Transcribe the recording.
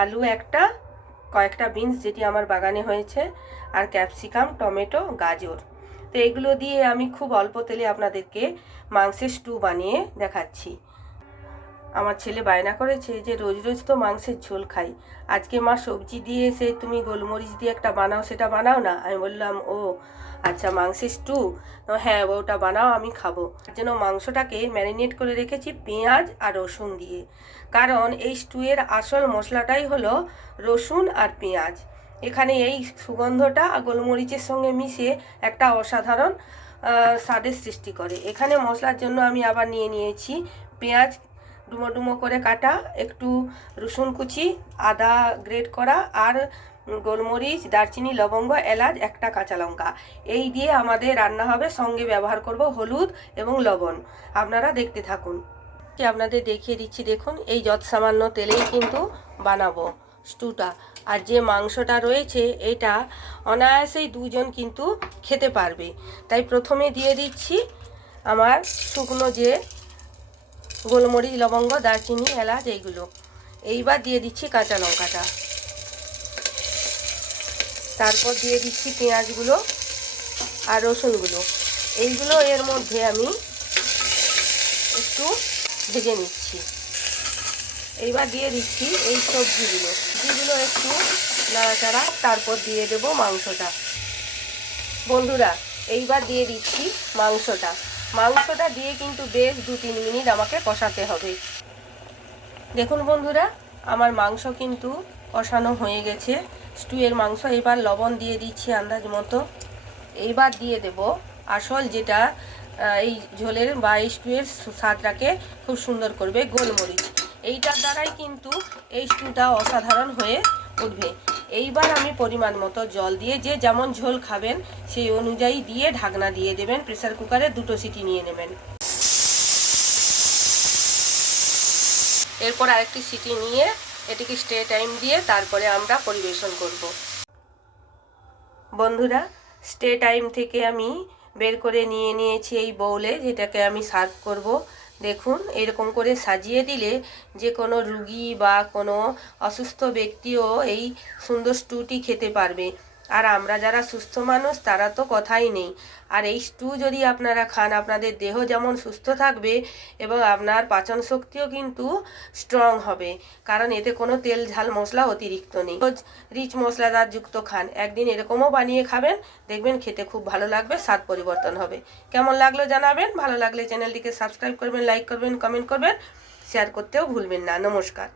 আলু একটা, কয়েকটা বিনস যেটি আমার বাগানে হয়েছে, আর ক্যাপসিকাম, টমেটো, গাজর। তো এগুলো দিয়ে আমি খুব অল্প তেলে আপনাদেরকে মাংসের স্টু বানিয়ে দেখাচ্ছি। আমার ছেলে বায়না করেছে যে রোজ রোজ তো মাংসের ঝোল খাই, আজকে মা সবজি দিয়ে এসে তুমি গোলমরিচ দিয়ে একটা বানাও, সেটা বানাও না। আমি বললাম ও আচ্ছা, মাংসের স্টু, হ্যাঁ ওটা বানাও, আমি খাবো। তার জন্য মাংসটাকে ম্যারিনেট করে রেখেছি পেঁয়াজ আর রসুন দিয়ে, কারণ এই স্টুয়ের আসল মশলাটাই হলো রসুন আর পেঁয়াজ। এখানে এই সুগন্ধটা গোলমরিচের সঙ্গে মিশে একটা অসাধারণ স্বাদের সৃষ্টি করে। এখানে মশলার জন্য আমি আবার নিয়ে নিয়েছি পেঁয়াজ ডুমো ডুমো করে কাটা, একটু রসুন কুচি, আদা গ্রেট করা, আর গোলমরিচ, দারচিনি, লবঙ্গ, এলাচ, একটা কাঁচা লঙ্কা। এই দিয়ে আমাদের রান্না হবে। সঙ্গে ব্যবহার করব হলুদ এবং লবণ। আপনারা দেখতে থাকুন। আপনাদের দেখিয়ে দিচ্ছি, দেখুন এই যত সামান্য তেলেই কিন্তু বানাবো স্টুটা। আর যে মাংসটা রয়েছে এটা অনায়াসেই দুজন কিন্তু খেতে পারবে। তাই প্রথমে দিয়ে দিচ্ছি আমার শুকনো যে গোলমরিচ, লবঙ্গ, দারচিনি, এলাচ এইগুলো। এইবার দিয়ে দিচ্ছি কাঁচা লঙ্কাটা, তারপর দিয়ে দিচ্ছি পেঁয়াজগুলো আর রসুনগুলো। এইগুলো এর মধ্যে আমি একটু ভেজে নিচ্ছি। এইবার দিয়ে দিচ্ছি এই সবজিগুলো একটু নাড়াচাড়া, তারপর দিয়ে দেবো মাংসটা। বন্ধুরা, এইবার দিয়ে দিচ্ছি মাংসটা দিয়ে কিন্তু বেশ 2-3 মিনিট আমাকে কষাতে হবে। দেখুন বন্ধুরা, আমার মাংস কিন্তু কষানো হয়ে গেছে, স্টুয়ের মাংস। এবার লবণ দিয়ে দিচ্ছি আন্দাজ মতো। এইবার দিয়ে দেব আসল যেটা এই ঝোলের বা এই স্টুয়ের স্বাদটাকে খুব সুন্দর করবে, গোলমরিচ। এইটার দ্বারাই কিন্তু এই স্টুটা অসাধারণ হয়ে উঠবে। এইবার আমি পরিমাণ মতো জল দিয়ে, যে যেমন ঝোল খাবেন সেই অনুযায়ী দিয়ে ঢাকনা দিয়ে দেবেন। প্রেসার কুকারে 2 সিটি নিয়ে নেবেন। এরপর আরেকটি সিটি নিয়ে এটিকে স্টে টাইম দিয়ে তারপরে আমরা পরিবেশন করব। বন্ধুরা, স্টে টাইম থেকে আমি বের করে নিয়ে নিয়েছি এই বাউলে, যেটাকে আমি সার্ভ করব। দেখুন, এরকম করে সাজিয়ে দিলে যে কোনো রুগী বা কোনো অসুস্থ ব্যক্তিও এই সুন্দর স্টুটি খেতে পারবে। আর আমরা যারা সুস্থ মানুষ তারা তো কথাই নেই। আর এই স্টু যদি আপনারা খান, আপনাদের দেহ যেমন সুস্থ থাকবে এবং আপনার পাচন শক্তিও কিন্তু স্ট্রং হবে, কারণ এতে কোনো তেল ঝাল মশলা অতিরিক্ত নেই। রিচ মশলাদার যুক্ত খান, একদিন এরকমও বানিয়ে খাবেন, দেখবেন খেতে খুব ভালো লাগবে, স্বাদ পরিবর্তন হবে। কেমন লাগলো জানাবেন। ভালো লাগলে চ্যানেলটিকে সাবস্ক্রাইব করবেন, লাইক করবেন, কমেন্ট করবেন, শেয়ার করতেও ভুলবেন না। নমস্কার।